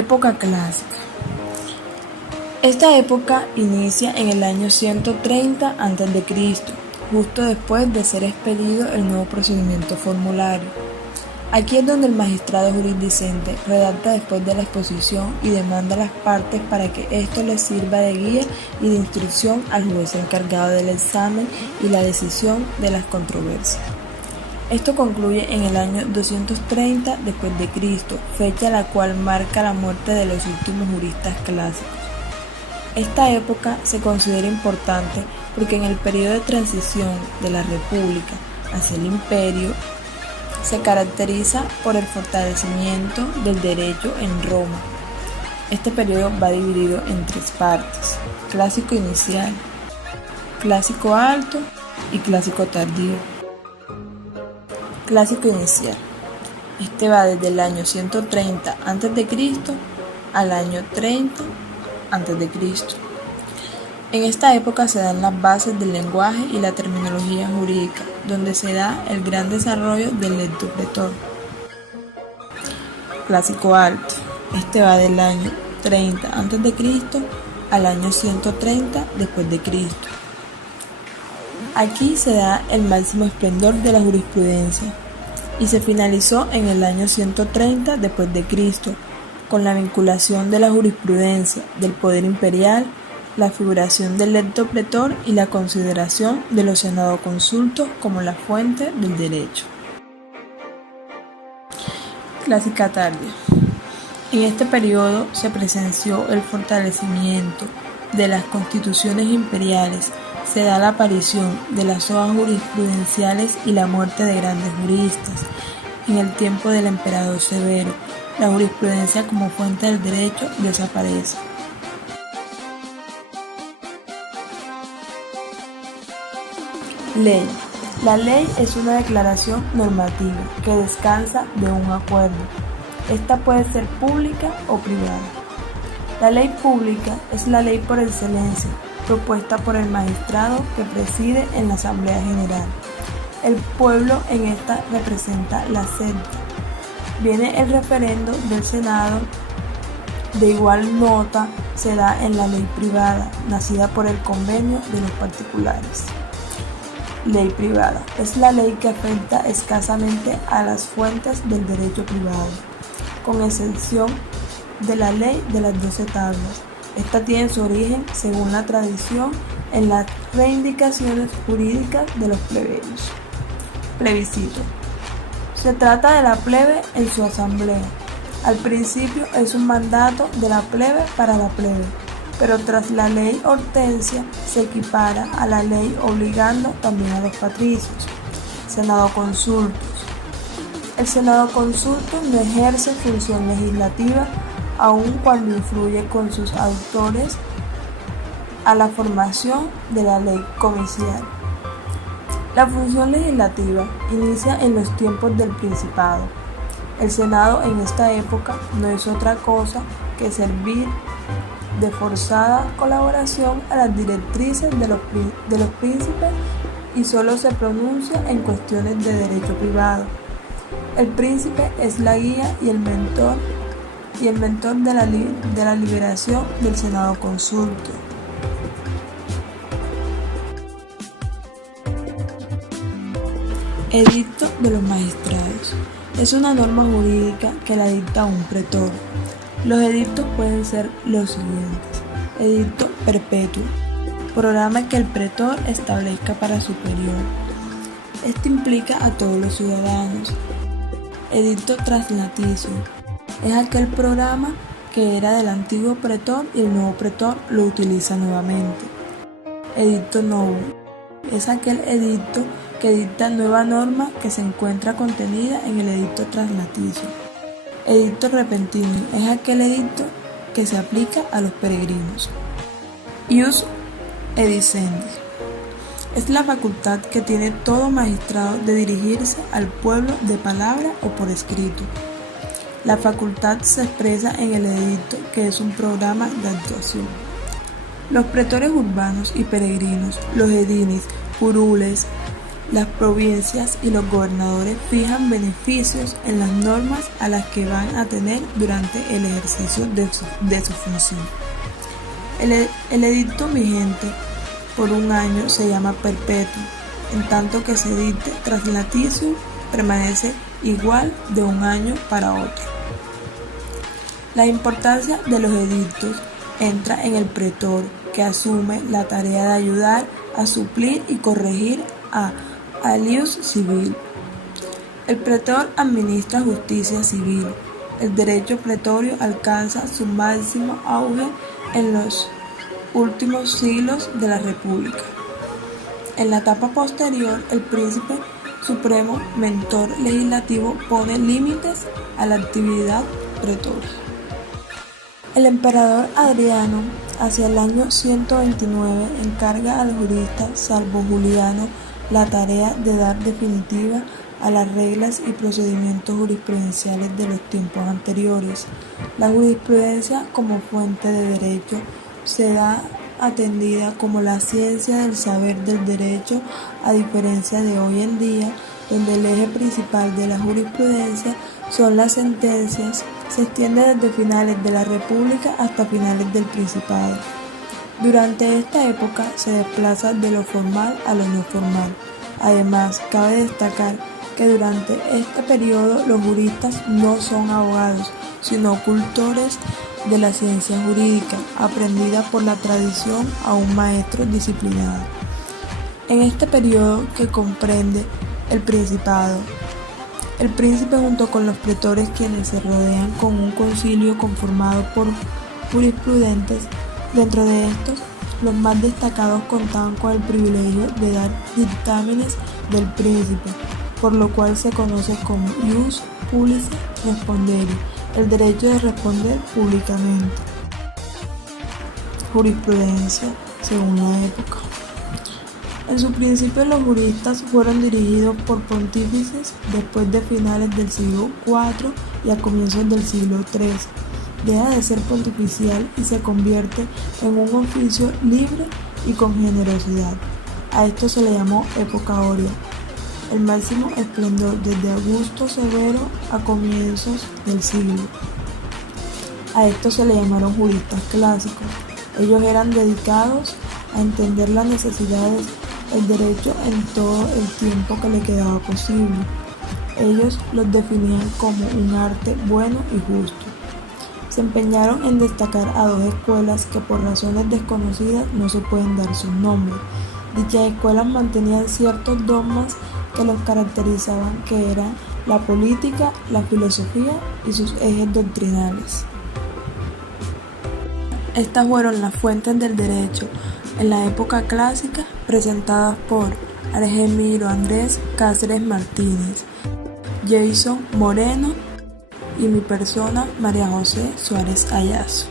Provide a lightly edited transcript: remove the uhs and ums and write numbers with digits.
Época clásica. Esta época inicia en el año 130 a.C., justo después de ser expedido el nuevo procedimiento formulario. Aquí es donde el magistrado jurisdicente redacta después de la exposición y demanda a las partes para que esto les sirva de guía y de instrucción al juez encargado del examen y la decisión de las controversias. Esto concluye en el año 230 después de Cristo, fecha la cual marca la muerte de los últimos juristas clásicos. Esta época se considera importante porque en el periodo de transición de la República hacia el Imperio se caracteriza por el fortalecimiento del derecho en Roma. Este periodo va dividido en tres partes: clásico inicial, clásico alto y clásico tardío. Clásico inicial. Este va desde el año 130 a.C. al año 30 a.C. En esta época se dan las bases del lenguaje y la terminología jurídica, donde se da el gran desarrollo del lector pretor. Clásico alto. Este va del año 30 a.C. al año 130 después de Cristo. Aquí se da el máximo esplendor de la jurisprudencia y se finalizó en el año 130 después de Cristo, con la vinculación de la jurisprudencia del poder imperial, la figuración del lector pretor y la consideración de los senadoconsultos como la fuente del derecho. Clásica tardía. En este periodo se presenció el fortalecimiento de las constituciones imperiales, se da la aparición de las hojas jurisprudenciales y la muerte de grandes juristas. En el tiempo del emperador Severo, la jurisprudencia como fuente del derecho desaparece. Ley. La ley es una declaración normativa que descansa de un acuerdo. Esta puede ser pública o privada. La ley pública es la ley por excelencia, propuesta por el magistrado que preside en la Asamblea General. El pueblo en esta representa la sede. Viene el referendo del Senado. De igual nota se da en la ley privada, nacida por el convenio de los particulares. Ley privada es la ley que afecta escasamente a las fuentes del derecho privado, con excepción de la ley de las 12 tablas. Esta tiene su origen, según la tradición, en las reivindicaciones jurídicas de los plebeyos. Plebiscito. Se trata de la plebe en su asamblea. Al principio es un mandato de la plebe para la plebe, pero tras la ley Hortensia se equipara a la ley obligando también a los patricios. Senadoconsultos. El senadoconsulto no ejerce función legislativa, aun cuando influye con sus autores a la formación de la ley comicial. La función legislativa inicia en los tiempos del Principado. El Senado en esta época no es otra cosa que servir de forzada colaboración a las directrices de los príncipes y solo se pronuncia en cuestiones de derecho privado. El príncipe es la guía y el mentor de la liberación del senadoconsulto. Edicto de los magistrados. Es una norma jurídica que la dicta un pretor. Los edictos pueden ser los siguientes: edicto perpetuo, programa que el pretor establezca para su periodo. Esto implica a todos los ciudadanos. Edicto traslaticio. Es aquel programa que era del antiguo pretor y el nuevo pretor lo utiliza nuevamente. Edicto novo. Es aquel edicto que dicta nueva norma que se encuentra contenida en el edicto traslaticio. Edicto repentino. Es aquel edicto que se aplica a los peregrinos. Ius edicendis. Es la facultad que tiene todo magistrado de dirigirse al pueblo de palabra o por escrito. La facultad se expresa en el edicto, que es un programa de actuación. Los pretores urbanos y peregrinos, los ediles, curules, Las provincias y los gobernadores fijan beneficios en las normas a las que van a tener durante el ejercicio de su función. El edicto vigente por un año se llama perpetuo, en tanto que se dicte translatio permanece igual de un año para otro. La importancia de los edictos entra en el pretor, que asume la tarea de ayudar a suplir y corregir al ius civil. El pretor administra justicia civil. El derecho pretorio alcanza su máximo auge en los últimos siglos de la República. En la etapa posterior, el príncipe supremo, mentor legislativo, pone límites a la actividad pretoria. El emperador Adriano, hacia el año 129, encarga al jurista Salvo Juliano la tarea de dar definitiva a las reglas y procedimientos jurisprudenciales de los tiempos anteriores. La jurisprudencia como fuente de derecho se da atendida como la ciencia del saber del derecho, a diferencia de hoy en día, donde el eje principal de la jurisprudencia son las sentencias. Se extiende desde finales de la República hasta finales del Principado. Durante esta época se desplaza de lo formal a lo no formal. Además, cabe destacar que durante este periodo los juristas no son abogados, sino cultores de la ciencia jurídica, aprendida por la tradición a un maestro disciplinado. En este periodo, que comprende el Principado, el príncipe junto con los pretores, quienes se rodean con un concilio conformado por jurisprudentes. Dentro de estos, los más destacados contaban con el privilegio de dar dictámenes del príncipe, por lo cual se conoce como ius publica respondere, el derecho de responder públicamente. Jurisprudencia según la época. En su principio los juristas fueron dirigidos por pontífices. Después de finales del siglo IV y a comienzos del siglo III, deja de ser pontificial y se convierte en un oficio libre y con generosidad. A esto se le llamó época aurea, el máximo esplendor desde Augusto Severo a comienzos del siglo. A esto se le llamaron juristas clásicos. Ellos eran dedicados a entender las necesidades del derecho en todo el tiempo que le quedaba posible. Ellos los definían como un arte bueno y justo. Se empeñaron en destacar a dos escuelas que por razones desconocidas no se pueden dar sus nombres. Dichas escuelas mantenían ciertos dogmas que los caracterizaban, que eran la política, la filosofía y sus ejes doctrinales. Estas fueron las fuentes del derecho en la época clásica, presentadas por Argemiro Andrés Cáceres Martínez, Jason Moreno y mi persona, María José Suárez Ayazo.